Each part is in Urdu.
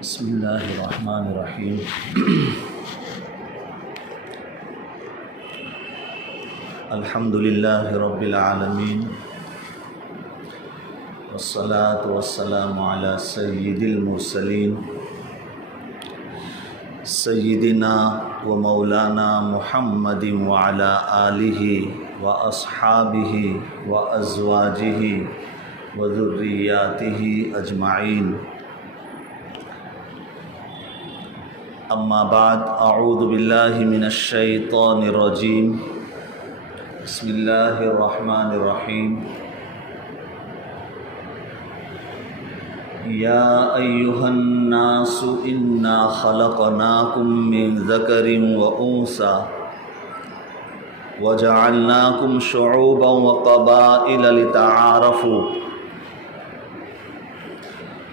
بسم اللہ الرحمن الرحیم الحمد للہ رب العالمین والصلاة والسلام علی سید المرسلین سیدنا و مولانا محمد وعلی آلہ و اصحابہ و ازواجہ و ذریاتہ اجمعین. اما بعد اعوذ باللہ من الشیطان الرجیم. بسم اللہ الرحمن الرحیم. یا ایہا الناس انا خلقناکم من ذکر و انثی وجعلناکم شعوبا وقبائل لتعارفوا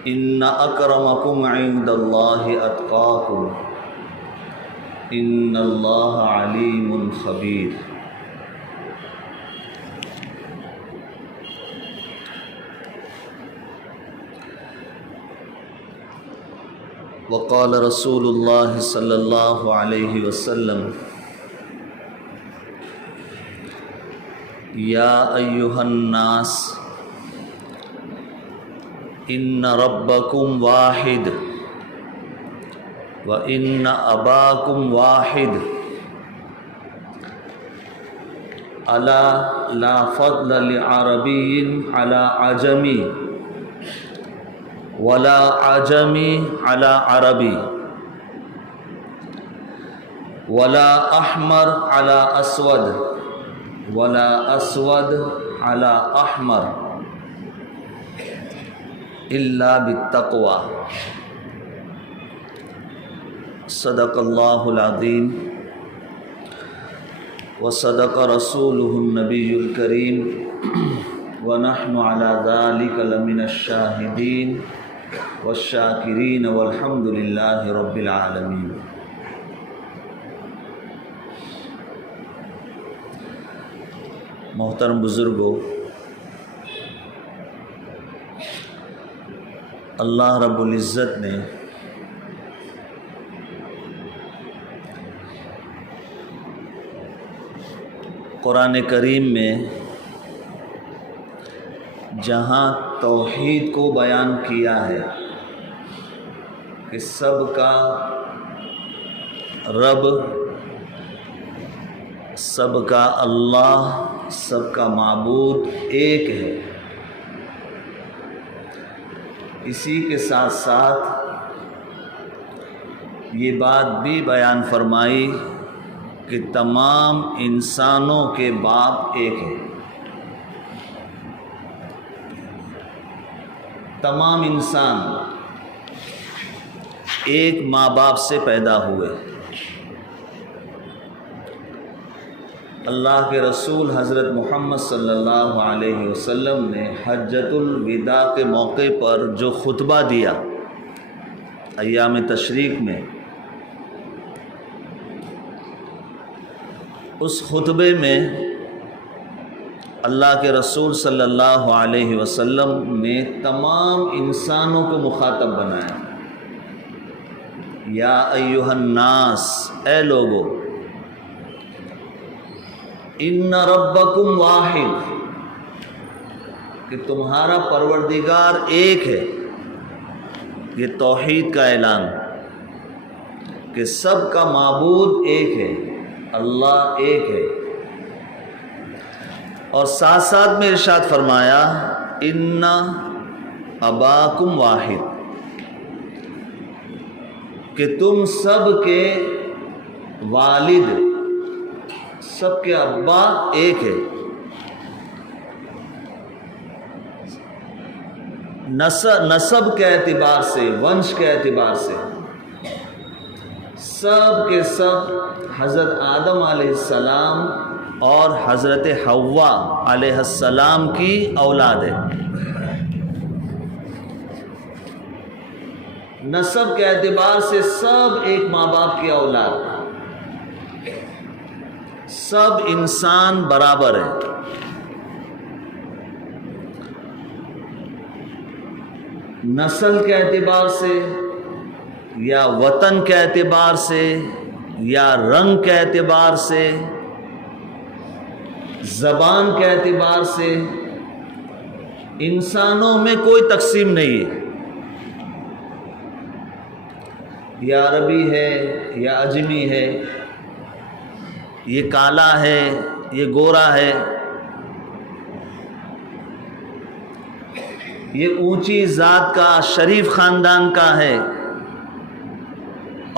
ان اکرمکم عند اللہ اتقاکم ان اللہ علیم خبیر. وقال رسول اللہ صلی اللہ علیہ وسلم یا ایہا الناس ان ربکم واحد وَإِنَّ أَبَاكُمْ وَاحِدٌ أَلَا لَا فَضْلَ لِعَرَبِيٍّ عَلَى عَجَمٍ وَلَا عَجَمٍ عَلَى عَرَبٍ وَلَا أَحْمَرَ عَلَى أَسْوَدٍ وَلَا أَسْوَدَ عَلَى أَحْمَرٍ إِلَّا بِالتَّقْوَى. صدق اللہ العظیم وصدق رسولہ النبی الکریم ونحن علی ذلک لمن الشاہدین والشاکرین والحمد للہ رب العالمین. محترم بزرگوں، اللہ رب العزت نے قرآن کریم میں جہاں توحید کو بیان کیا ہے کہ سب کا رب، سب کا اللہ، سب کا معبود ایک ہے، اسی کے ساتھ ساتھ یہ بات بھی بیان فرمائی کہ تمام انسانوں کے باپ ایک ہے. تمام انسان ایک ماں باپ سے پیدا ہوئے. اللہ کے رسول حضرت محمد صلی اللہ علیہ وسلم نے حجۃ الوداع کے موقع پر جو خطبہ دیا ایام تشریق میں، اس خطبے میں اللہ کے رسول صلی اللہ علیہ وسلم نے تمام انسانوں کو مخاطب بنایا. یا ایھا الناس، اے لوگو، ان ربکم واحد، کہ تمہارا پروردگار ایک ہے. یہ توحید کا اعلان کہ سب کا معبود ایک ہے، اللہ ایک ہے. اور ساتھ ساتھ میں ارشاد فرمایا ان اباکم واحد، کہ تم سب کے والد، سب کے ابا ایک ہے. نسب کے اعتبار سے، ونش کے اعتبار سے سب کے سب حضرت آدم علیہ السلام اور حضرت حوا علیہ السلام کی اولاد ہے. نسب کے اعتبار سے سب ایک ماں باپ کی اولاد، سب انسان برابر ہے. نسل کے اعتبار سے یا وطن کے اعتبار سے یا رنگ کے اعتبار سے، زبان کے اعتبار سے انسانوں میں کوئی تقسیم نہیں ہے۔ یہ عربی ہے یا اجمی ہے، یہ کالا ہے یہ گورا ہے، یہ اونچی ذات کا شریف خاندان کا ہے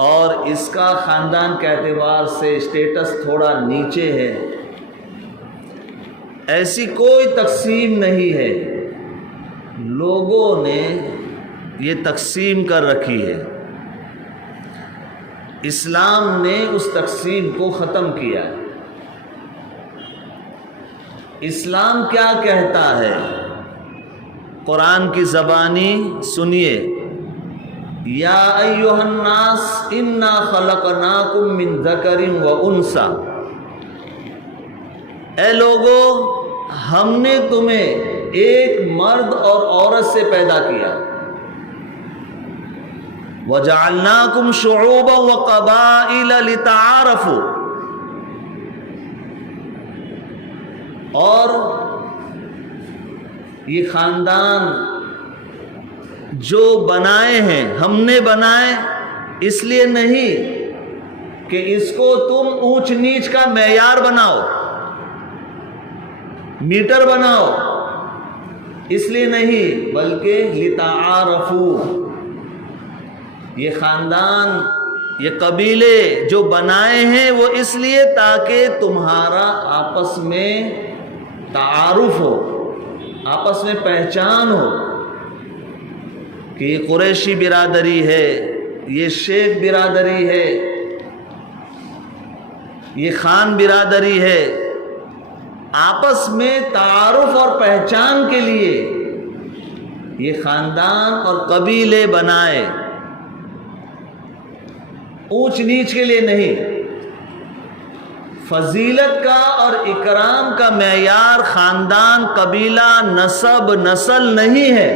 اور اس کا خاندان کے اعتبار سے اسٹیٹس تھوڑا نیچے ہے، ایسی کوئی تقسیم نہیں ہے۔ لوگوں نے یہ تقسیم کر رکھی ہے، اسلام نے اس تقسیم کو ختم کیا۔ اسلام کیا کہتا ہے؟ قرآن کی زبانی سنیے، یا ایھا الناس انا خلقناکم من ذکر و انثی، اے لوگو ہم نے تمہیں ایک مرد اور عورت سے پیدا کیا، وَجَعَلْنَاكُمْ شُعُوبًا وَقَبَائِلَ لِتَعَارَفُوا، اور یہ خاندان جو بنائے ہیں ہم نے بنائے اس لیے نہیں کہ اس کو تم اونچ نیچ کا معیار بناؤ، میٹر بناؤ، اس لیے نہیں، بلکہ لِتَعَارَفُوا، یہ خاندان یہ قبیلے جو بنائے ہیں وہ اس لیے تاکہ تمہارا آپس میں تعارف ہو، آپس میں پہچان ہو کہ یہ قریشی برادری ہے، یہ شیخ برادری ہے، یہ خان برادری ہے۔ آپس میں تعارف اور پہچان کے لیے یہ خاندان اور قبیلے بنائے، اونچ نیچ کے لیے نہیں۔ فضیلت کا اور اکرام کا معیار خاندان، قبیلہ، نسب، نسل نہیں ہے۔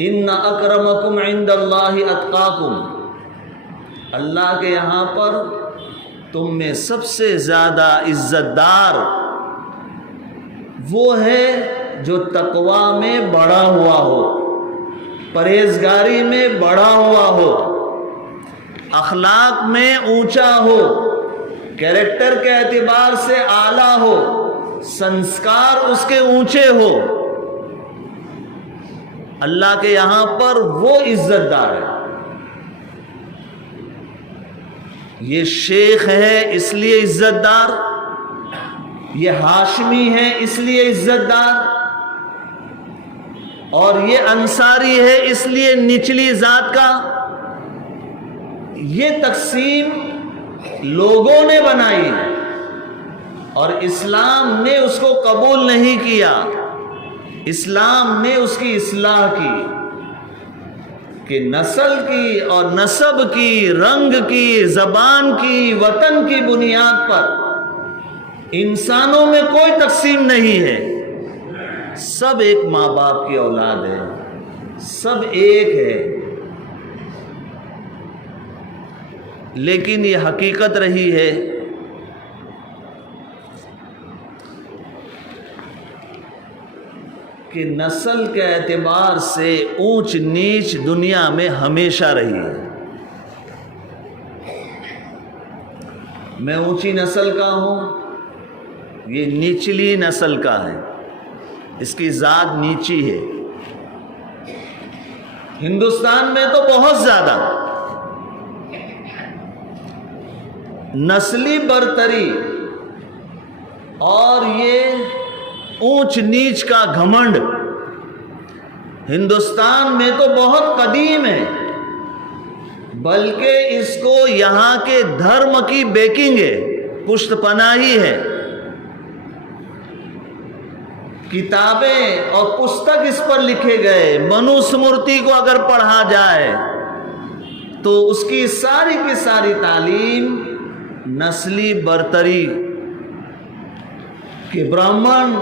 ان اکرمکم عند اللہ اتقاکم، اللہ کے یہاں پر تم میں سب سے زیادہ عزت دار وہ ہے جو تقوی میں بڑا ہوا ہو، پرہیزگاری میں بڑا ہوا ہو، اخلاق میں اونچا ہو، کیریکٹر کے اعتبار سے اعلیٰ ہو، سنسکار اس کے اونچے ہو، اللہ کے یہاں پر وہ عزت دار ہے۔ یہ شیخ ہے اس لیے عزت دار، یہ ہاشمی ہے اس لیے عزت دار، اور یہ انصاری ہے اس لیے نچلی ذات کا۔ یہ تقسیم لوگوں نے بنائی اور اسلام نے اس کو قبول نہیں کیا۔ اسلام نے اس کی اصلاح کی کہ نسل کی اور نسب کی، رنگ کی، زبان کی، وطن کی بنیاد پر انسانوں میں کوئی تقسیم نہیں ہے، سب ایک ماں باپ کی اولاد ہے، سب ایک ہے۔ لیکن یہ حقیقت رہی ہے کہ نسل کے اعتبار سے اونچ نیچ دنیا میں ہمیشہ رہی ہے۔ میں اونچی نسل کا ہوں، یہ نچلی نسل کا ہے، اس کی ذات نیچی ہے۔ ہندوستان میں تو بہت زیادہ نسلی برتری اور یہ اونچ نیچ کا گھمنڈ ہندوستان میں تو بہت قدیم ہے، بلکہ اس کو یہاں کے دھرم کی بیکنگ ہے، پشت پناہی ہے۔ کتابیں اور پستک اس پر لکھے گئے، منو سمرتی کو اگر پڑھا جائے تو اس کی ساری کی ساری تعلیم نسلی برتری کہ برہمن،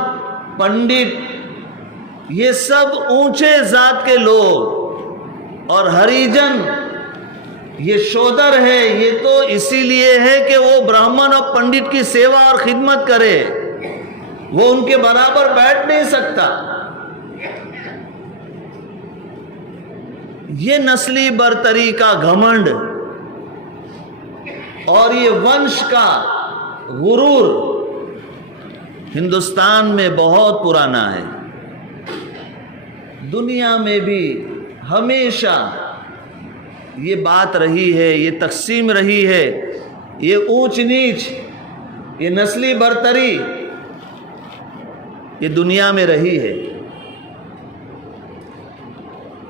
پنڈت، یہ سب اونچے ذات کے لوگ، اور ہریجن یہ شودر ہے، یہ تو اسی لیے ہے کہ وہ برہمن اور پنڈت کی سیوا اور خدمت کرے، وہ ان کے برابر بیٹھ نہیں سکتا۔ یہ نسلی برتری کا گھمنڈ اور یہ ونش کا غرور ہندوستان میں بہت پرانا ہے۔ دنیا میں بھی ہمیشہ یہ بات رہی ہے، یہ تقسیم رہی ہے، یہ اونچ نیچ، یہ نسلی برتری یہ دنیا میں رہی ہے۔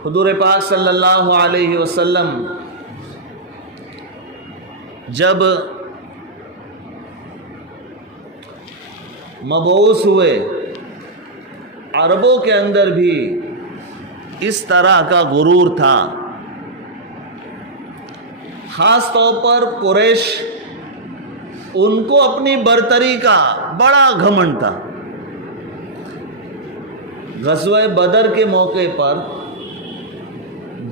حضور پاک صلی اللہ علیہ وسلم جب مبعوث ہوئے، عربوں کے اندر بھی اس طرح کا غرور تھا، خاص طور پر قریش، ان کو اپنی برتری کا بڑا گھمنڈ تھا۔ غزوہ بدر کے موقع پر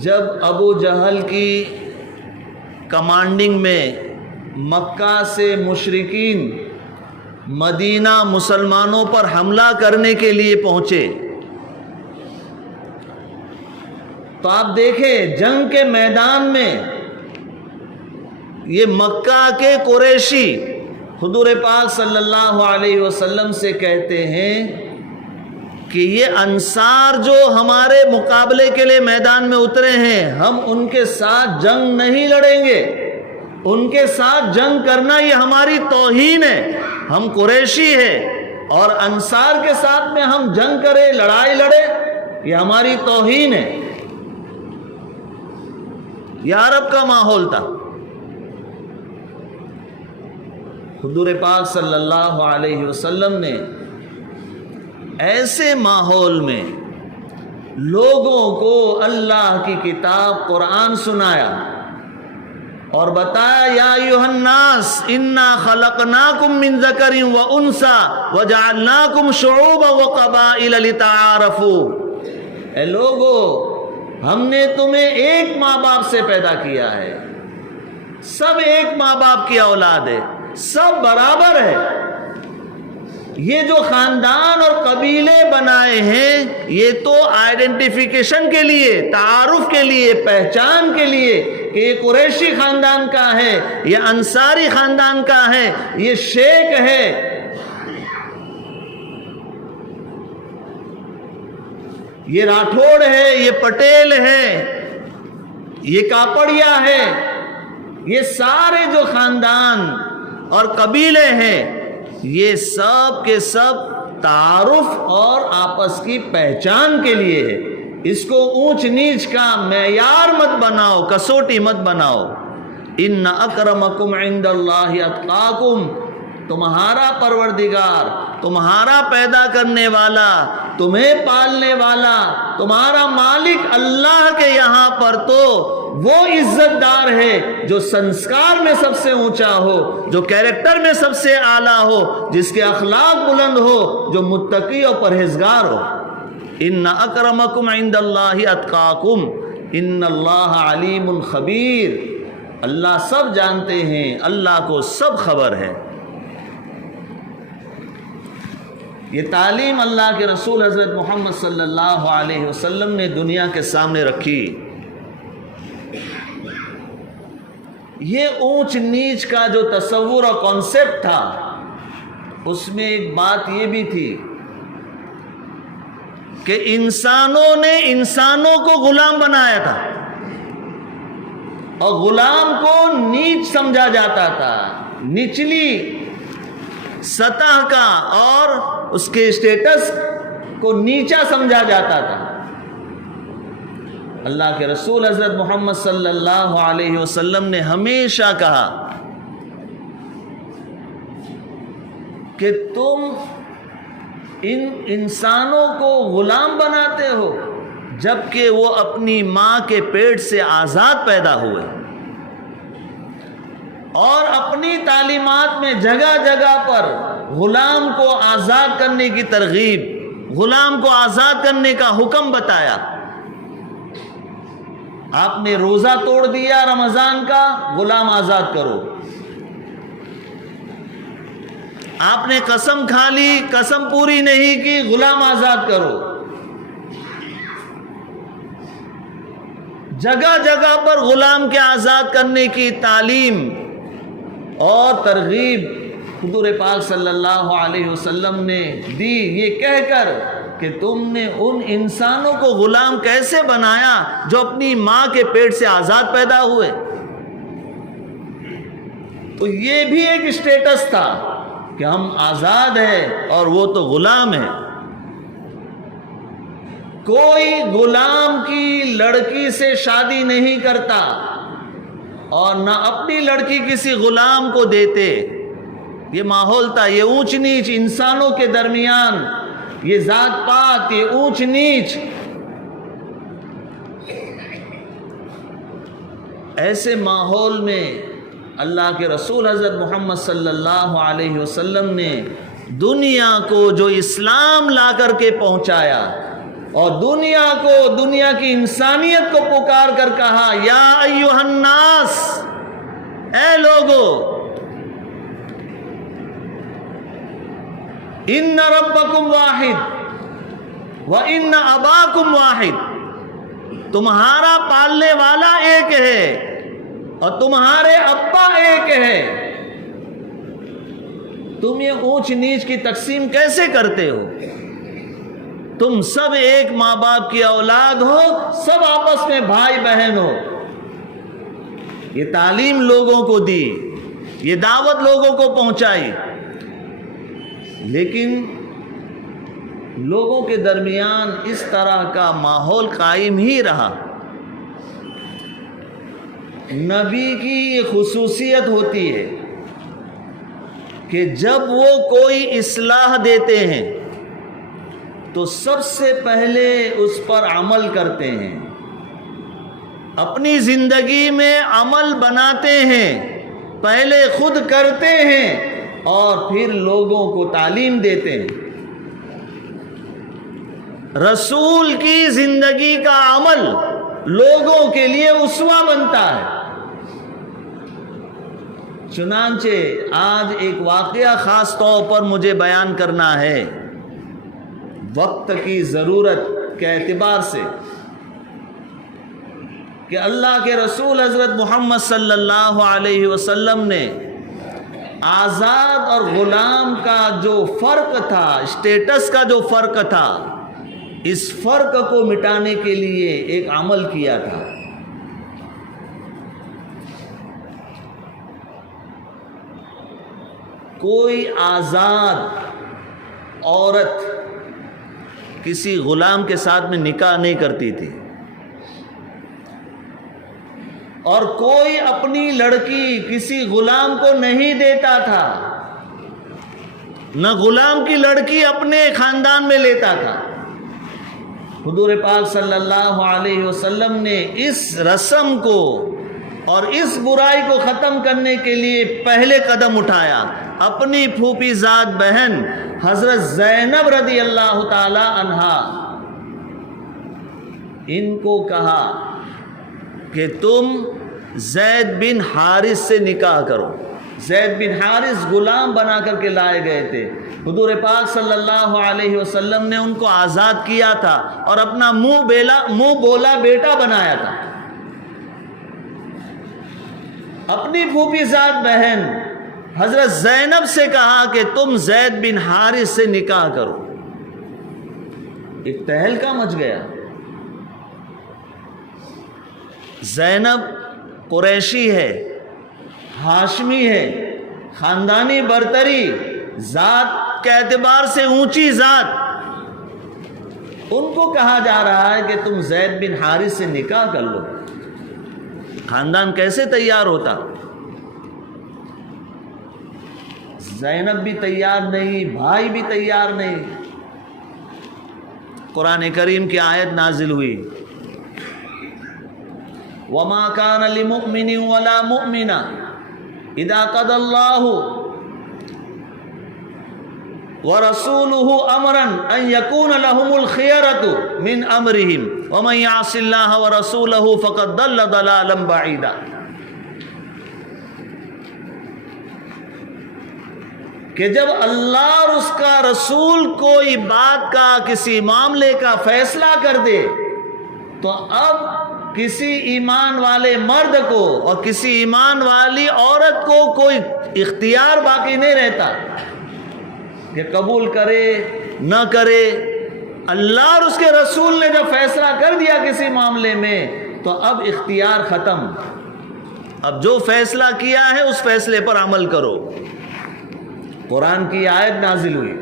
جب ابو جہل کی کمانڈنگ میں مکہ سے مشرکین مدینہ مسلمانوں پر حملہ کرنے کے لیے پہنچے، تو آپ دیکھیں جنگ کے میدان میں یہ مکہ کے قریشی حضور پاک صلی اللہ علیہ وسلم سے کہتے ہیں کہ یہ انصار جو ہمارے مقابلے کے لیے میدان میں اترے ہیں، ہم ان کے ساتھ جنگ نہیں لڑیں گے، ان کے ساتھ جنگ کرنا یہ ہماری توہین ہے، ہم قریشی ہیں اور انصار کے ساتھ میں ہم جنگ کریں، لڑائی لڑے، یہ ہماری توہین ہے۔ یہ عرب کا ماحول تھا۔ حضور پاک صلی اللہ علیہ وسلم نے ایسے ماحول میں لوگوں کو اللہ کی کتاب قرآن سنایا اور بتایا، یا ایھا الناس انا خلقناکم من ذکر و انثی وجعلناکم شعوبا وقبائل لتعارفوا، اے لوگو ہم نے تمہیں ایک ماں باپ سے پیدا کیا ہے، سب ایک ماں باپ کی اولاد ہے، سب برابر ہے۔ یہ جو خاندان اور قبیلے بنائے ہیں یہ تو آئیڈینٹیفیکیشن کے لیے، تعارف کے لیے، پہچان کے لیے کہ یہ قریشی خاندان کا ہے، یہ انصاری خاندان کا ہے، یہ شیخ ہے، یہ راٹھوڑ ہے، یہ پٹیل ہے، یہ کاپڑیا ہے، یہ سارے جو خاندان اور قبیلے ہیں یہ سب کے سب تعارف اور آپس کی پہچان کے لیے ہے۔ اس کو اونچ نیچ کا معیار مت بناؤ، کسوٹی مت بناؤ۔ ان اکرمکم عند اللہ اتقاکم، تمہارا پروردگار، تمہارا پیدا کرنے والا، تمہیں پالنے والا، تمہارا مالک اللہ کے یہاں پر تو وہ عزت دار ہے جو سنسکار میں سب سے اونچا ہو، جو کیریکٹر میں سب سے اعلیٰ ہو، جس کے اخلاق بلند ہو، جو متقی اور پرہیزگار ہو۔ ان اکرمکم عند اللہ اتقاکم ان اللہ علیم خبیر، اللہ سب جانتے ہیں، اللہ کو سب خبر ہے۔ یہ تعلیم اللہ کے رسول حضرت محمد صلی اللہ علیہ وسلم نے دنیا کے سامنے رکھی۔ یہ اونچ نیچ کا جو تصور اور کانسیپٹ تھا اس میں ایک بات یہ بھی تھی کہ انسانوں نے انسانوں کو غلام بنایا تھا اور غلام کو نیچ سمجھا جاتا تھا، نچلی سطح کا اور اس کے اسٹیٹس کو نیچا سمجھا جاتا تھا۔ اللہ کے رسول حضرت محمد صلی اللہ علیہ وسلم نے ہمیشہ کہا کہ تم ان انسانوں کو غلام بناتے ہو جبکہ وہ اپنی ماں کے پیٹ سے آزاد پیدا ہوئے، اور اپنی تعلیمات میں جگہ جگہ پر غلام کو آزاد کرنے کی ترغیب، غلام کو آزاد کرنے کا حکم بتایا۔ آپ نے روزہ توڑ دیا رمضان کا، غلام آزاد کرو۔ آپ نے قسم کھا لی، قسم پوری نہیں کی، غلام آزاد کرو۔ جگہ جگہ پر غلام کے آزاد کرنے کی تعلیم اور ترغیب حضور پاک صلی اللہ علیہ وسلم نے دی، یہ کہہ کر کہ تم نے ان انسانوں کو غلام کیسے بنایا جو اپنی ماں کے پیٹ سے آزاد پیدا ہوئے۔ تو یہ بھی ایک اسٹیٹس تھا کہ ہم آزاد ہیں اور وہ تو غلام ہیں۔ کوئی غلام کی لڑکی سے شادی نہیں کرتا اور نہ اپنی لڑکی کسی غلام کو دیتے۔ یہ ماحول تھا، یہ اونچ نیچ انسانوں کے درمیان، یہ ذات پات، یہ اونچ نیچ۔ ایسے ماحول میں اللہ کے رسول حضرت محمد صلی اللہ علیہ وسلم نے دنیا کو جو اسلام لا کر کے پہنچایا اور دنیا کو، دنیا کی انسانیت کو پکار کر کہا، یا ایھا الناس، اے لوگو، ان ربکم واحد وان اباکم واحد، تمہارا پالنے والا ایک ہے اور تمہارے ابا ایک ہے۔ تم یہ اونچ نیچ کی تقسیم کیسے کرتے ہو؟ تم سب ایک ماں باپ کی اولاد ہو، سب آپس میں بھائی بہن ہو۔ یہ تعلیم لوگوں کو دی، یہ دعوت لوگوں کو پہنچائی، لیکن لوگوں کے درمیان اس طرح کا ماحول قائم ہی رہا۔ نبی کی یہ خصوصیت ہوتی ہے کہ جب وہ کوئی اصلاح دیتے ہیں تو سب سے پہلے اس پر عمل کرتے ہیں، اپنی زندگی میں عمل بناتے ہیں، پہلے خود کرتے ہیں اور پھر لوگوں کو تعلیم دیتے ہیں۔ رسول کی زندگی کا عمل لوگوں کے لیے اسوہ بنتا ہے۔ چنانچہ آج ایک واقعہ خاص طور پر مجھے بیان کرنا ہے، وقت کی ضرورت کے اعتبار سے، کہ اللہ کے رسول حضرت محمد صلی اللہ علیہ وسلم نے آزاد اور غلام کا جو فرق تھا، اسٹیٹس کا جو فرق تھا، اس فرق کو مٹانے کے لیے ایک عمل کیا تھا۔ کوئی آزاد عورت کسی غلام کے ساتھ میں نکاح نہیں کرتی تھی، اور کوئی اپنی لڑکی کسی غلام کو نہیں دیتا تھا، نہ غلام کی لڑکی اپنے خاندان میں لیتا تھا۔ حضور پاک صلی اللہ علیہ وسلم نے اس رسم کو اور اس برائی کو ختم کرنے کے لیے پہلے قدم اٹھایا۔ اپنی پھوپھی زاد بہن حضرت زینب رضی اللہ تعالی عنہا، ان کو کہا کہ تم زید بن حارث سے نکاح کرو۔ زید بن حارث غلام بنا کر کے لائے گئے تھے، حضور پاک صلی اللہ علیہ وسلم نے ان کو آزاد کیا تھا اور اپنا منہ بولا بیٹا بنایا تھا۔ اپنی پھوپھی زاد بہن حضرت زینب سے کہا کہ تم زید بن حارث سے نکاح کرو۔ ایک تہلکہ مچ گیا۔ زینب قریشی ہے، ہاشمی ہے، خاندانی برتری، ذات کے اعتبار سے اونچی ذات، ان کو کہا جا رہا ہے کہ تم زید بن حارث سے نکاح کر لو۔ خاندان کیسے تیار ہوتا؟ زینب بھی تیار نہیں، بھائی بھی تیار نہیں۔ قرآن کریم کی آیت نازل ہوئی، وَمَا كَانَ لِمُؤْمِنٍ وَلَا مُؤْمِنَةٍ إِذَا قَضَى اللَّهُ وَرَسُولُهُ أَمْرًا أَنْ يَكُونَ لَهُمُ الْخِيَرَةُ مِنْ أَمْرِهِمْ وَمَنْ يَعْصِ اللَّهَ وَرَسُولَهُ فَقَدْ ضَلَّ ضَلَالًا بَعِيدًا. کہ جب اللہ اور اس کا رسول کوئی بات کا، کسی معاملے کا فیصلہ کر دے تو اب کسی ایمان والے مرد کو اور کسی ایمان والی عورت کو کوئی اختیار باقی نہیں رہتا کہ قبول کرے نہ کرے. اللہ اور اس کے رسول نے جب فیصلہ کر دیا کسی معاملے میں تو اب اختیار ختم. اب جو فیصلہ کیا ہے اس فیصلے پر عمل کرو. قرآن کی آیت نازل ہوئی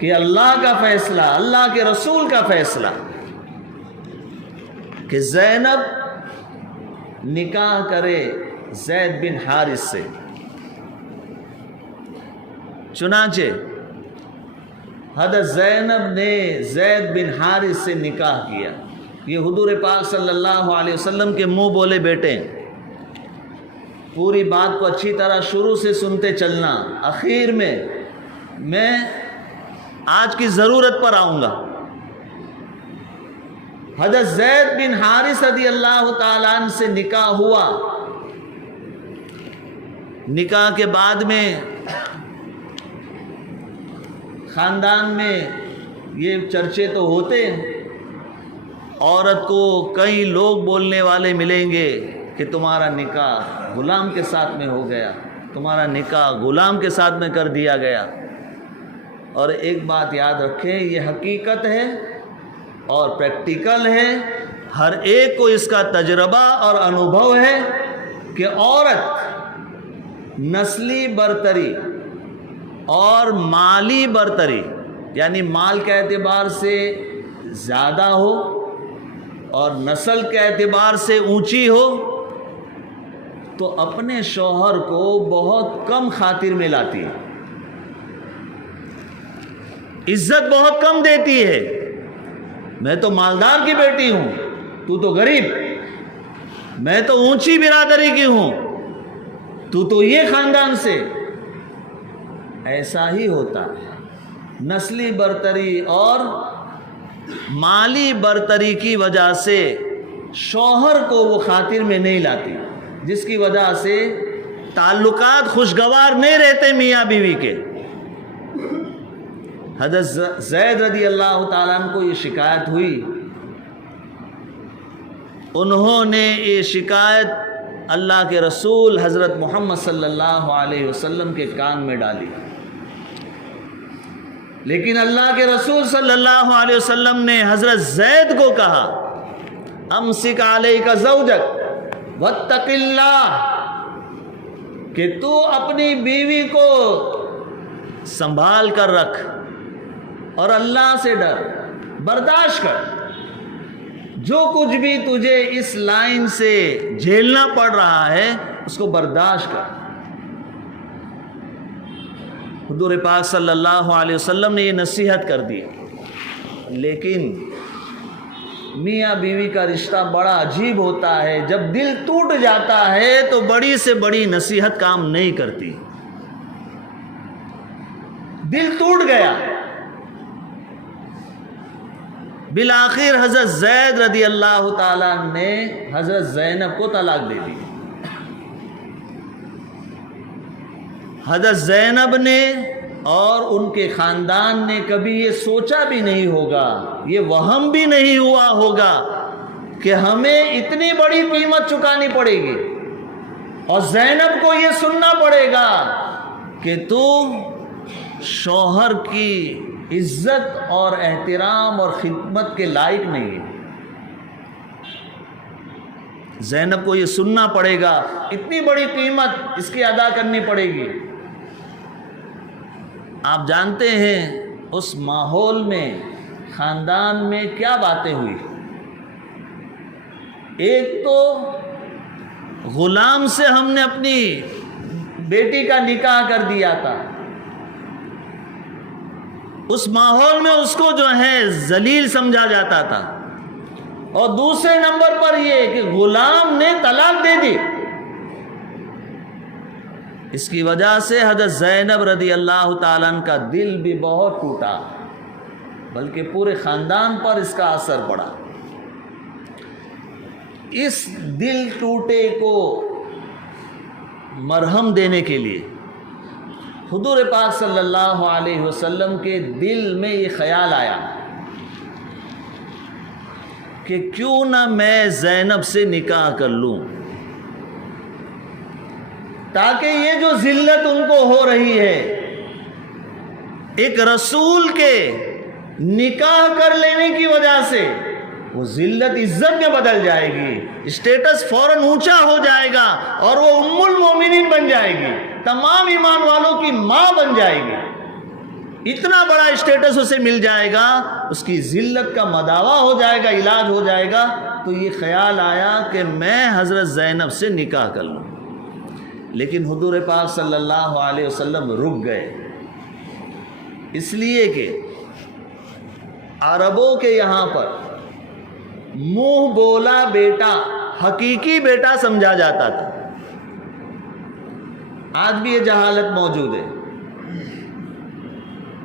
کہ اللہ کا فیصلہ، اللہ کے رسول کا فیصلہ کہ زینب نکاح کرے زید بن حارث سے. چنانچہ حضرت زینب نے زید بن حارث سے نکاح کیا. یہ حضور پاک صلی اللہ علیہ وسلم کے منہ بولے بیٹے ہیں. پوری بات کو اچھی طرح شروع سے سنتے چلنا. اخیر میں آج کی ضرورت پر آؤں گا. حضرت زید بن حارث رضی اللہ تعالیٰ عنہ سے نکاح ہوا. نکاح کے بعد میں خاندان میں یہ چرچے تو ہوتے ہیں. عورت کو کئی لوگ بولنے والے ملیں گے کہ تمہارا نکاح غلام کے ساتھ میں ہو گیا، تمہارا نکاح غلام کے ساتھ میں کر دیا گیا. اور ایک بات یاد رکھیں، یہ حقیقت ہے اور پریکٹیکل ہے. ہر ایک کو اس کا تجربہ اور انوبھو ہے کہ عورت نسلی برتری اور مالی برتری، یعنی مال کے اعتبار سے زیادہ ہو اور نسل کے اعتبار سے اونچی ہو تو اپنے شوہر کو بہت کم خاطر میں لاتی ہے، عزت بہت کم دیتی ہے. میں تو مالدار کی بیٹی ہوں، تو غریب. میں تو اونچی برادری کی ہوں، تو یہ خاندان سے. ایسا ہی ہوتا ہے. نسلی برتری اور مالی برتری کی وجہ سے شوہر کو وہ خاطر میں نہیں لاتی، جس کی وجہ سے تعلقات خوشگوار نہیں رہتے میاں بیوی کے. حضرت زید رضی اللہ تعالیٰ عنہ کو یہ شکایت ہوئی. انہوں نے یہ شکایت اللہ کے رسول حضرت محمد صلی اللہ علیہ وسلم کے کان میں ڈالی. لیکن اللہ کے رسول صلی اللہ علیہ وسلم نے حضرت زید کو کہا امسک علیک زوجک واتق اللہ، کہ تو اپنی بیوی کو سنبھال کر رکھ اور اللہ سے ڈر، برداشت کر. جو کچھ بھی تجھے اس لائن سے جھیلنا پڑ رہا ہے اس کو برداشت کر. حضور پاک صلی اللہ علیہ وسلم نے یہ نصیحت کر دی. لیکن میاں بیوی کا رشتہ بڑا عجیب ہوتا ہے. جب دل ٹوٹ جاتا ہے تو بڑی سے بڑی نصیحت کام نہیں کرتی. دل ٹوٹ گیا. بالآخر حضرت زید رضی اللہ تعالیٰ نے حضرت زینب کو طلاق دے دی. حضرت زینب نے اور ان کے خاندان نے کبھی یہ سوچا بھی نہیں ہوگا، یہ وہم بھی نہیں ہوا ہوگا کہ ہمیں اتنی بڑی قیمت چکانی پڑے گی اور زینب کو یہ سننا پڑے گا کہ تو شوہر کی عزت اور احترام اور خدمت کے لائق نہیں ہے. زینب کو یہ سننا پڑے گا، اتنی بڑی قیمت اس کی ادا کرنی پڑے گی. آپ جانتے ہیں اس ماحول میں خاندان میں کیا باتیں ہوئی. ایک تو غلام سے ہم نے اپنی بیٹی کا نکاح کر دیا تھا، اس ماحول میں اس کو جو ہے ذلیل سمجھا جاتا تھا. اور دوسرے نمبر پر یہ کہ غلام نے طلاق دے دی. اس کی وجہ سے حضرت زینب رضی اللہ تعالیٰ عنہ کا دل بھی بہت ٹوٹا، بلکہ پورے خاندان پر اس کا اثر پڑا۔ اس دل ٹوٹے کو مرہم دینے کے لیے حضور پاک صلی اللہ علیہ وسلم کے دل میں یہ خیال آیا کہ کیوں نہ میں زینب سے نکاح کر لوں، تاکہ یہ جو ذلت ان کو ہو رہی ہے، ایک رسول کے نکاح کر لینے کی وجہ سے وہ ذلت عزت میں بدل جائے گی، اسٹیٹس فوراً اونچا ہو جائے گا اور وہ ام المومنین بن جائے گی، تمام ایمان والوں کی ماں بن جائے گی، اتنا بڑا اسٹیٹس اسے مل جائے گا، اس کی ذلت کا مداوع ہو جائے گا، علاج ہو جائے گا۔ تو یہ خیال آیا کہ میں حضرت زینب سے نکاح کر لوں، لیکن حضور پاک صلی اللہ علیہ وسلم رک گئے، اس لیے کہ عربوں کے یہاں پر منہ بولا بیٹا حقیقی بیٹا سمجھا جاتا تھا۔ آج بھی یہ جہالت موجود ہے،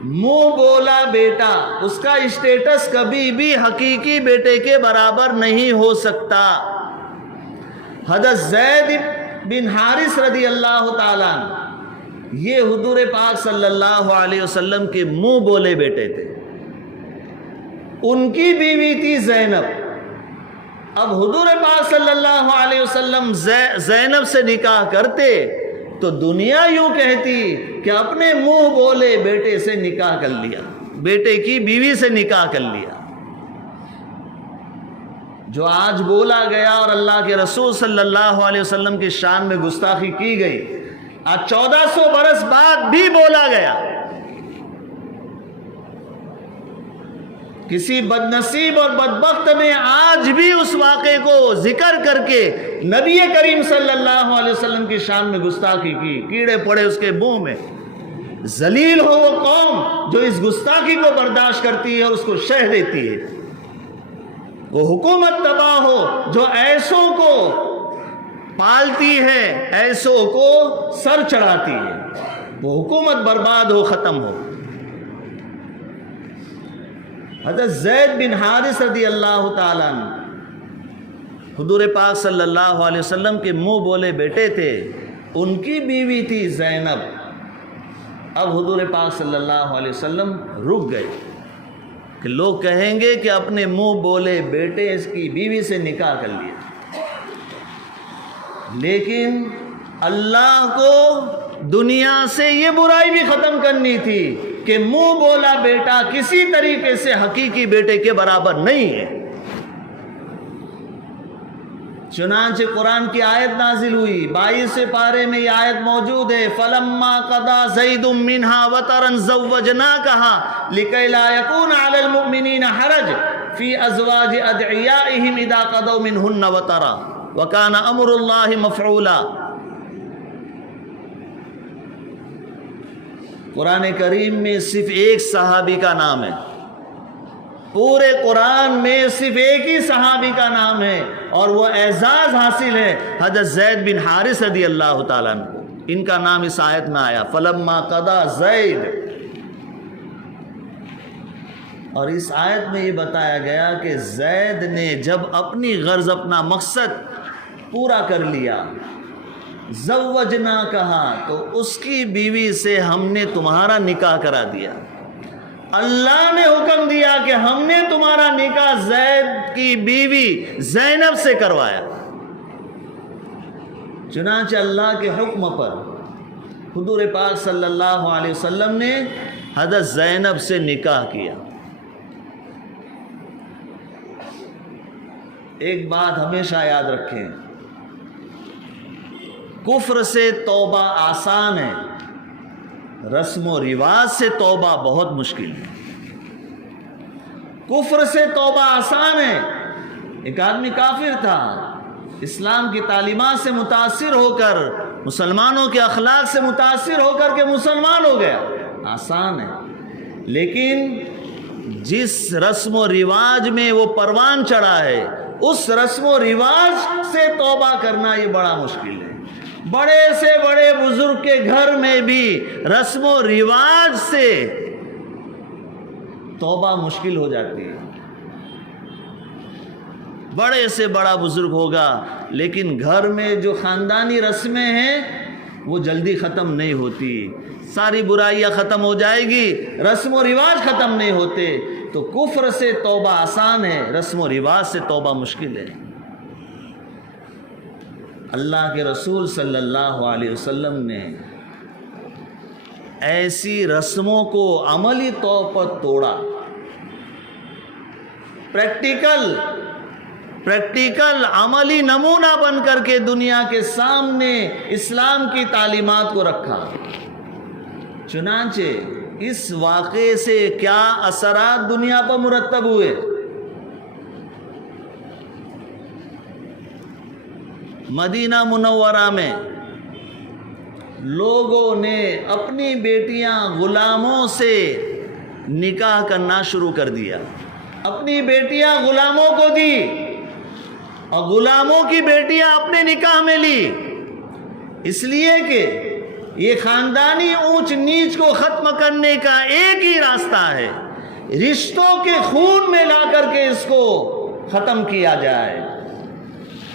منہ بولا بیٹا، اس کا اسٹیٹس کبھی بھی حقیقی بیٹے کے برابر نہیں ہو سکتا۔ حضرت زید بن حارث رضی اللہ تعالیٰ عنہ یہ حضور پاک صلی اللہ علیہ وسلم کے منہ بولے بیٹے تھے، ان کی بیوی تھی زینب۔ اب حضور پاک صلی اللہ علیہ وسلم زینب سے نکاح کرتے تو دنیا یوں کہتی کہ اپنے منہ بولے بیٹے سے نکاح کر لیا، بیٹے کی بیوی سے نکاح کر لیا۔ جو آج بولا گیا اور اللہ کے رسول صلی اللہ علیہ وسلم کی شان میں گستاخی کی گئی، آج 1400 برس بعد بھی بولا گیا۔ کسی بد نصیب اور بدبخت نے آج بھی اس واقعے کو ذکر کر کے نبی کریم صلی اللہ علیہ وسلم کی شان میں گستاخی کی، کیڑے پڑے اس کے منہ میں۔ ذلیل ہو وہ قوم جو اس گستاخی کو برداشت کرتی ہے اور اس کو شہ دیتی ہے، وہ حکومت تباہ ہو جو ایسوں کو پالتی ہے، ایسوں کو سر چڑھاتی ہے، وہ حکومت برباد ہو، ختم ہو۔ حضرت زید بن حارث رضی اللہ تعالیٰ عنہ حضور پاک صلی اللہ علیہ وسلم کے منہ بولے بیٹے تھے، ان کی بیوی تھی زینب۔ اب حضور پاک صلی اللہ علیہ وسلم رک گئے کہ لوگ کہیں گے کہ اپنے منہ بولے بیٹے اس کی بیوی سے نکاح کر لیا، لیکن اللہ کو دنیا سے یہ برائی بھی ختم کرنی تھی کہ منہ بولا بیٹا کسی طریقے سے حقیقی بیٹے کے برابر نہیں ہے۔ چنانچہ قرآن کی آیت نازل ہوئی، 22 پارے میں یہ آیت موجود ہے، فَلَمَّا قَضَى زَيْدٌ مِّنْهَا وَطَرًا زَوَّجْنَاكَهَا لِكَيْ لَا يَكُونَ عَلَى الْمُؤْمِنِينَ حَرَجٌ فِي أَزْوَاجِ أَدْعِيَائِهِمْ إِذَا قَضَوْا مِنْهُنَّ وَطَرًا وَكَانَ أَمْرُ اللَّهِ مَفْعُولًا۔ قرآن کریم میں صرف ایک صحابی کا نام ہے، پورے قرآن میں صرف ایک ہی صحابی کا نام ہے، اور وہ اعزاز حاصل ہے حضرت زید بن حارث رضی اللہ تعالیٰ عنہ کو، ان کا نام اس آیت میں آیا، فلما قضا زید۔ اور اس آیت میں یہ بتایا گیا کہ زید نے جب اپنی غرض، اپنا مقصد پورا کر لیا، زوجنا کہا، تو اس کی بیوی سے ہم نے تمہارا نکاح کرا دیا، اللہ نے حکم دیا کہ ہم نے تمہارا نکاح زید کی بیوی زینب سے کروایا۔ چنانچہ اللہ کے حکم پر حضور پاک صلی اللہ علیہ وسلم نے حضرت زینب سے نکاح کیا۔ ایک بات ہمیشہ یاد رکھیں، کفر سے توبہ آسان ہے، رسم و رواج سے توبہ بہت مشکل ہے۔ کفر سے توبہ آسان ہے، ایک آدمی کافر تھا، اسلام کی تعلیمات سے متاثر ہو کر، مسلمانوں کے اخلاق سے متاثر ہو کر کے مسلمان ہو گیا، آسان ہے، لیکن جس رسم و رواج میں وہ پروان چڑھا ہے، اس رسم و رواج سے توبہ کرنا یہ بڑا مشکل ہے۔ بڑے سے بڑے بزرگ کے گھر میں بھی رسم و رواج سے توبہ مشکل ہو جاتی ہے۔ بڑے سے بڑا بزرگ ہوگا لیکن گھر میں جو خاندانی رسمیں ہیں وہ جلدی ختم نہیں ہوتی، ساری برائیاں ختم ہو جائے گی، رسم و رواج ختم نہیں ہوتے۔ تو کفر سے توبہ آسان ہے، رسم و رواج سے توبہ مشکل ہے۔ اللہ کے رسول صلی اللہ علیہ وسلم نے ایسی رسموں کو عملی طور پر توڑا، پریکٹیکل عملی نمونہ بن کر کے دنیا کے سامنے اسلام کی تعلیمات کو رکھا۔ چنانچہ اس واقعے سے کیا اثرات دنیا پر مرتب ہوئے؟ مدینہ منورہ میں لوگوں نے اپنی بیٹیاں غلاموں سے نکاح کرنا شروع کر دیا، اپنی بیٹیاں غلاموں کو دی اور غلاموں کی بیٹیاں اپنے نکاح میں لی، اس لیے کہ یہ خاندانی اونچ نیچ کو ختم کرنے کا ایک ہی راستہ ہے، رشتوں کے خون میں لا کر کے اس کو ختم کیا جائے،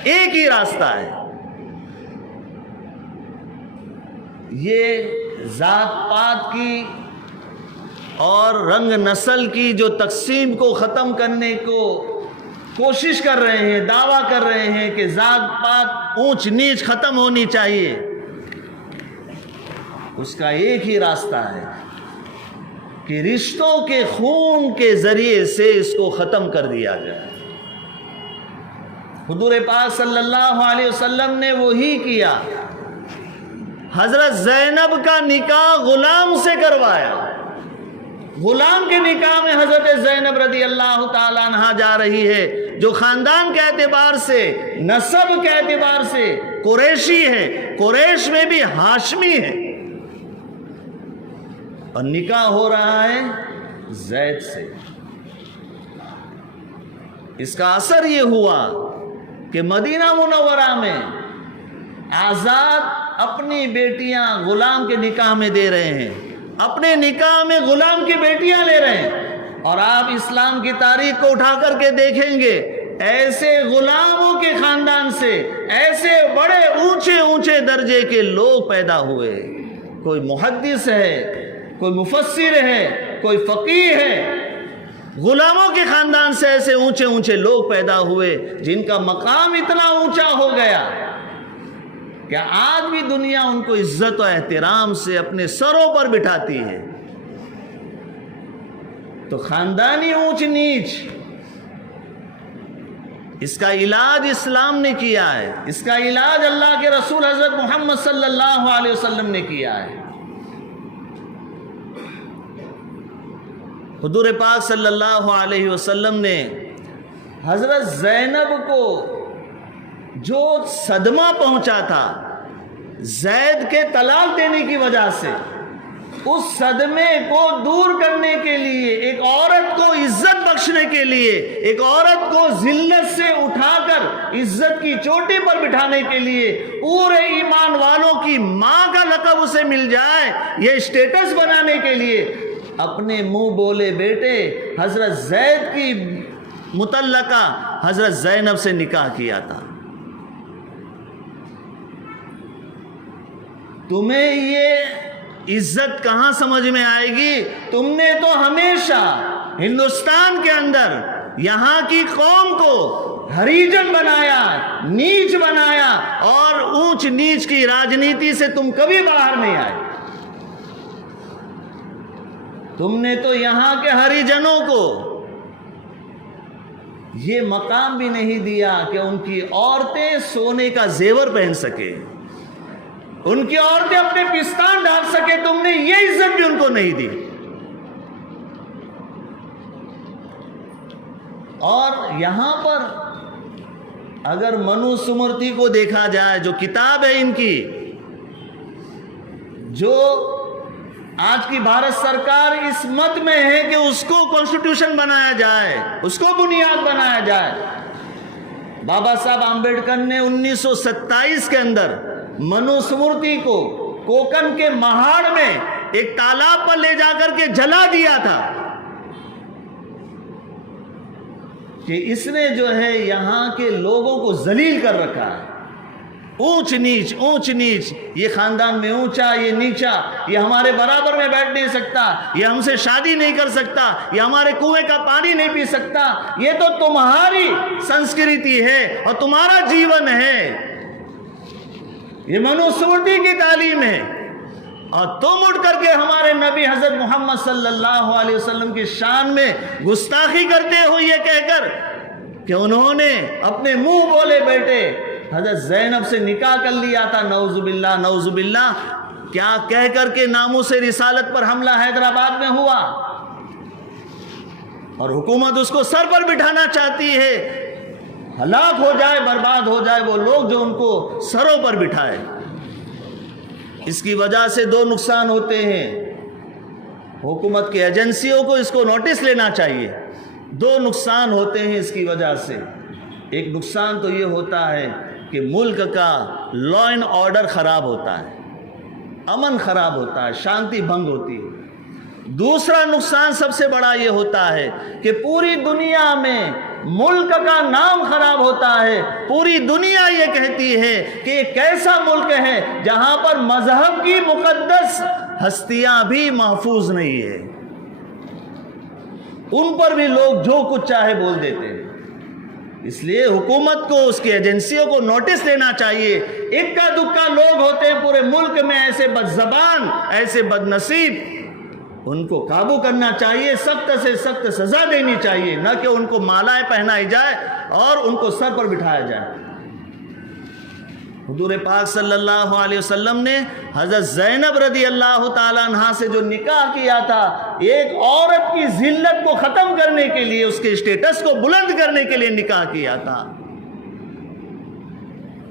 ایک ہی راستہ ہے۔ یہ ذات پات کی اور رنگ نسل کی جو تقسیم کو ختم کرنے کو کوشش کر رہے ہیں، دعویٰ کر رہے ہیں کہ ذات پات اونچ نیچ ختم ہونی چاہیے، اس کا ایک ہی راستہ ہے کہ رشتوں کے خون کے ذریعے سے اس کو ختم کر دیا جائے۔ حضور پاک صلی اللہ علیہ وسلم نے وہی کیا، حضرت زینب کا نکاح غلام سے کروایا، غلام کے نکاح میں حضرت زینب رضی اللہ تعالیٰ عنہا جا رہی ہے، جو خاندان کے اعتبار سے، نسب کے اعتبار سے قریشی ہے، قریش میں بھی ہاشمی ہے، اور نکاح ہو رہا ہے زید سے۔ اس کا اثر یہ ہوا کہ مدینہ منورہ میں آزاد اپنی بیٹیاں غلام کے نکاح میں دے رہے ہیں، اپنے نکاح میں غلام کی بیٹیاں لے رہے ہیں۔ اور آپ اسلام کی تاریخ کو اٹھا کر کے دیکھیں گے، ایسے غلاموں کے خاندان سے ایسے بڑے اونچے اونچے درجے کے لوگ پیدا ہوئے، کوئی محدث ہے، کوئی مفسر ہے، کوئی فقیہ ہے، غلاموں کے خاندان سے ایسے اونچے اونچے لوگ پیدا ہوئے جن کا مقام اتنا اونچا ہو گیا کہ آج بھی دنیا ان کو عزت و احترام سے اپنے سروں پر بٹھاتی ہے۔ تو خاندانی اونچ نیچ، اس کا علاج اسلام نے کیا ہے، اس کا علاج اللہ کے رسول حضرت محمد صلی اللہ علیہ وسلم نے کیا ہے۔ حضور پاک صلی اللہ علیہ وسلم نے حضرت زینب کو جو صدمہ پہنچا تھا زید کے طلاق دینے کی وجہ سے، اس صدمے کو دور کرنے کے لیے، ایک عورت کو عزت بخشنے کے لیے، ایک عورت کو ذلت سے اٹھا کر عزت کی چوٹی پر بٹھانے کے لیے، پورے ایمان والوں کی ماں کا لقب اسے مل جائے، یہ اسٹیٹس بنانے کے لیے اپنے منہ بولے بیٹے حضرت زید کی متعلقہ حضرت زینب سے نکاح کیا تھا۔ تمہیں یہ عزت کہاں سمجھ میں آئے گی؟ تم نے تو ہمیشہ ہندوستان کے اندر یہاں کی قوم کو ہریجن بنایا، نیچ بنایا، اور اونچ نیچ کی راجنیتی سے تم کبھی باہر نہیں آئے۔ تم نے تو یہاں کے ہریجنوں کو یہ مقام بھی نہیں دیا کہ ان کی عورتیں سونے کا زیور پہن سکے، ان کی عورتیں اپنے پستان ڈال سکے، تم نے یہ عزت بھی ان کو نہیں دی۔ اور یہاں پر اگر منو سمرتی کو دیکھا جائے، جو کتاب ہے ان کی، جو آج کی بھارت سرکار اس مت میں ہے کہ اس کو کانسٹیٹیوشن بنایا جائے، اس کو بنیاد بنایا جائے، بابا صاحب امبیڈکر نے 1927 کے اندر منو سمرتی کو کوکن کے مہاڑ میں ایک تالاب پر لے جا کر کے جلا دیا تھا کہ اس نے جو ہے یہاں کے لوگوں کو ذلیل کر رکھا ہے. اونچ نیچ, یہ خاندان میں اونچا, یہ نیچا, یہ ہمارے برابر میں بیٹھ نہیں سکتا, یہ ہم سے شادی نہیں کر سکتا, یہ ہمارے کنویں کا پانی نہیں پی سکتا. یہ تو تمہاری سنسکرتی ہے اور تمہارا جیون ہے, یہ منو سمرتی کی تعلیم ہے. اور تم اٹھ کر کے ہمارے نبی حضرت محمد صلی اللہ علیہ وسلم کی شان میں گستاخی کرتے ہو یہ کہہ کر کہ انہوں نے اپنے منہ بولے بیٹے حضرت زینب سے نکاح کر لیا تھا. نعوذ باللہ, کیا کہہ کر کے ناموس رسالت پر حملہ حیدرآباد میں ہوا اور حکومت اس کو سر پر بٹھانا چاہتی ہے. ہلاک ہو جائے, برباد ہو جائے وہ لوگ جو ان کو سروں پر بٹھائے. اس کی وجہ سے دو نقصان ہوتے ہیں. حکومت کی ایجنسیوں کو اس کو نوٹس لینا چاہیے. دو نقصان ہوتے ہیں اس کی وجہ سے. ایک نقصان تو یہ ہوتا ہے کہ ملک کا لا اینڈ آرڈر خراب ہوتا ہے, امن خراب ہوتا ہے, شانتی بھنگ ہوتی ہے. دوسرا نقصان سب سے بڑا یہ ہوتا ہے کہ پوری دنیا میں ملک کا نام خراب ہوتا ہے. پوری دنیا یہ کہتی ہے کہ ایک ایسا ملک ہے جہاں پر مذہب کی مقدس ہستیاں بھی محفوظ نہیں ہے, ان پر بھی لوگ جو کچھ چاہے بول دیتے ہیں. اس لیے حکومت کو اس کی ایجنسیوں کو نوٹس لینا چاہیے. اکا دکا لوگ ہوتے ہیں پورے ملک میں ایسے بد زبان, ایسے بد نصیب, ان کو قابو کرنا چاہیے, سخت سے سخت سزا دینی چاہیے, نہ کہ ان کو مالائیں پہنائی جائے اور ان کو سر پر بٹھایا جائے. حضور پاک صلی اللہ علیہ وسلم نے حضرت زینب رضی اللہ تعالیٰ عنہا سے جو نکاح کیا تھا, ایک عورت کی ذلت کو ختم کرنے کے لیے, اس کے اسٹیٹس کو بلند کرنے کے لیے نکاح کیا تھا.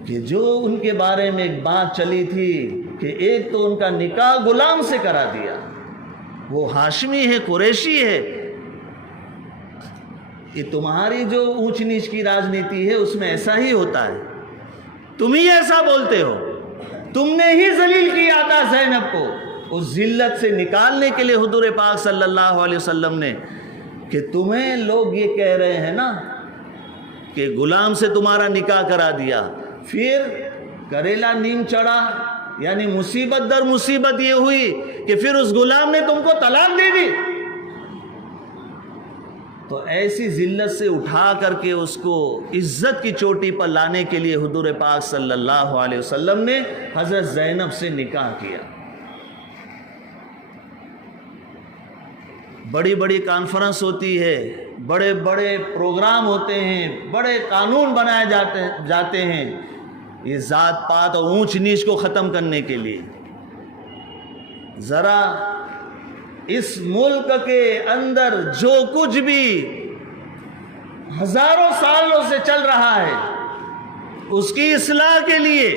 کہ جو ان کے بارے میں ایک بات چلی تھی کہ ایک تو ان کا نکاح غلام سے کرا دیا, وہ ہاشمی ہے, قریشی ہے. یہ تمہاری جو اونچ نیچ کی راجنیتی ہے اس میں ایسا ہی ہوتا ہے. تم ہی ایسا بولتے ہو, تم نے ہی ذلیل کیا تھا زینب کو. اس ذلت سے نکالنے کے لیے حضور پاک صلی اللہ علیہ وسلم نے کہ تمہیں لوگ یہ کہہ رہے ہیں نا کہ غلام سے تمہارا نکاح کرا دیا, پھر کریلا نیم چڑھا, یعنی مصیبت در مصیبت یہ ہوئی کہ پھر اس غلام نے تم کو طلاق دے دی. تو ایسی ذلت سے اٹھا کر کے اس کو عزت کی چوٹی پر لانے کے لیے حضور پاک صلی اللہ علیہ وسلم نے حضرت زینب سے نکاح کیا. بڑی بڑی کانفرنس ہوتی ہے, بڑے بڑے پروگرام ہوتے ہیں, بڑے قانون بنائے جاتے ہیں یہ ذات پات اور اونچ نیچ کو ختم کرنے کے لیے. ذرا اس ملک کے اندر جو کچھ بھی ہزاروں سالوں سے چل رہا ہے اس کی اصلاح کے لیے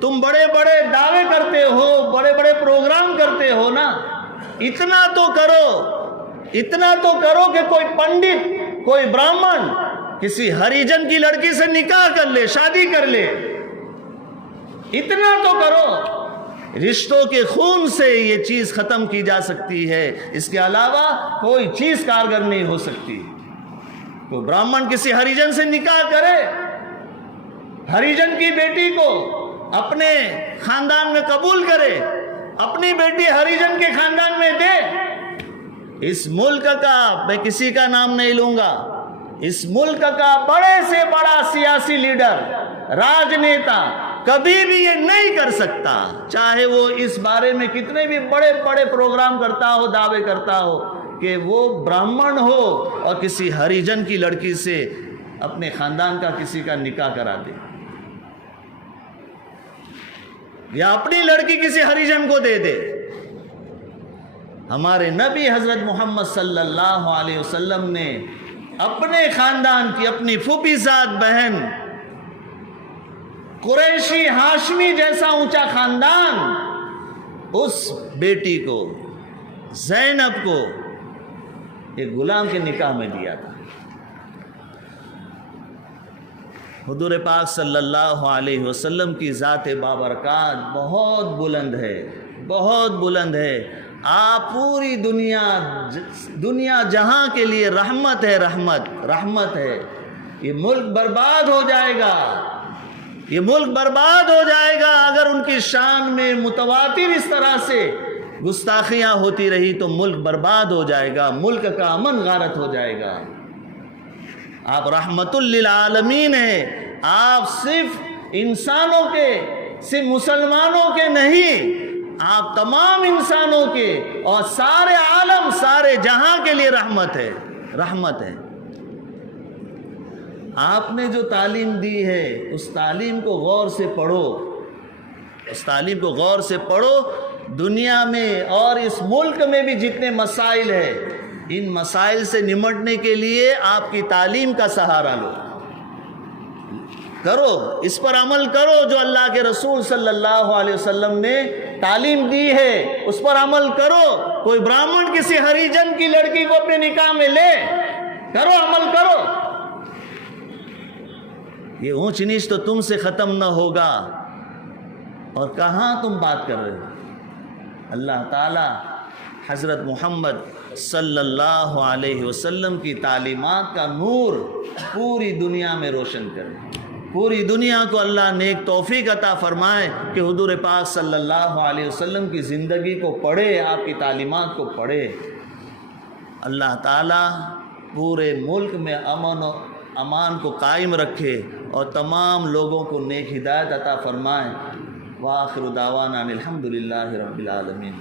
تم بڑے بڑے دعوے کرتے ہو, بڑے بڑے پروگرام کرتے ہو نا. اتنا تو کرو کہ کوئی پنڈت, کوئی براہمن کسی ہریجن کی لڑکی سے نکاح کر لے, شادی کر لے. اتنا تو کرو. رشتوں کے خون سے یہ چیز ختم کی جا سکتی ہے, اس کے علاوہ کوئی چیز کارگر نہیں ہو سکتی. کوئی براہمن کسی ہریجن سے نکاح کرے, ہریجن کی بیٹی کو اپنے خاندان میں قبول کرے, اپنی بیٹی ہریجن کے خاندان میں دے. اس ملک کا, میں کسی کا نام نہیں لوں گا, اس ملک کا بڑے سے بڑا سیاسی لیڈر, راجنیتا کبھی بھی یہ نہیں کر سکتا, چاہے وہ اس بارے میں کتنے بھی بڑے بڑے پروگرام کرتا ہو, دعوے کرتا ہو, کہ وہ براہمن ہو اور کسی ہریجن کی لڑکی سے اپنے خاندان کا کسی کا نکاح کرا دے, یا اپنی لڑکی کسی ہریجن کو دے دے. ہمارے نبی حضرت محمد صلی اللہ علیہ وسلم نے اپنے خاندان کی, اپنی پھوپھی زاد بہن, قریشی ہاشمی جیسا اونچا خاندان, اس بیٹی کو زینب کو ایک غلام کے نکاح میں دیا تھا. حضور پاک صلی اللہ علیہ وسلم کی ذات بابرکات بہت بلند ہے، بہت بلند ہے۔ آپ پوری دنیا جہاں کے لیے رحمت ہے، رحمت ہے۔ یہ ملک برباد ہو جائے گا، یہ ملک برباد ہو جائے گا اگر ان کی شان میں متواتر اس طرح سے گستاخیاں ہوتی رہی تو ملک برباد ہو جائے گا، ملک کا امن غارت ہو جائے گا۔ آپ رحمت للعالمین ہیں، آپ صرف انسانوں کے، صرف مسلمانوں کے نہیں، آپ تمام انسانوں کے اور سارے عالم، سارے جہاں کے لیے رحمت ہے، رحمت ہے۔ آپ نے جو تعلیم دی ہے اس تعلیم کو غور سے پڑھو، اس تعلیم کو غور سے پڑھو۔ دنیا میں اور اس ملک میں بھی جتنے مسائل ہیں، ان مسائل سے نمٹنے کے لیے آپ کی تعلیم کا سہارا لو، کرو، اس پر عمل کرو جو اللہ کے رسول صلی اللہ علیہ وسلم نے تعلیم دی ہے، اس پر عمل کرو۔ کوئی برہمن کسی ہریجن کی لڑکی کو اپنے نکاح میں لے، کرو، عمل کرو۔ یہ اونچ نیچ تو تم سے ختم نہ ہوگا، اور کہاں تم بات کر رہے ہو؟ اللہ تعالی حضرت محمد صلی اللہ علیہ وسلم کی تعلیمات کا نور پوری دنیا میں روشن کرے، پوری دنیا کو اللہ نیک توفیق عطا فرمائے کہ حضور پاک صلی اللہ علیہ وسلم کی زندگی کو پڑھے، آپ کی تعلیمات کو پڑھے۔ اللہ تعالی پورے ملک میں امن و امان کو قائم رکھے اور تمام لوگوں کو نیک ہدایت عطا فرمائے۔ وآخر دعوانا الحمدللہ رب العالمین۔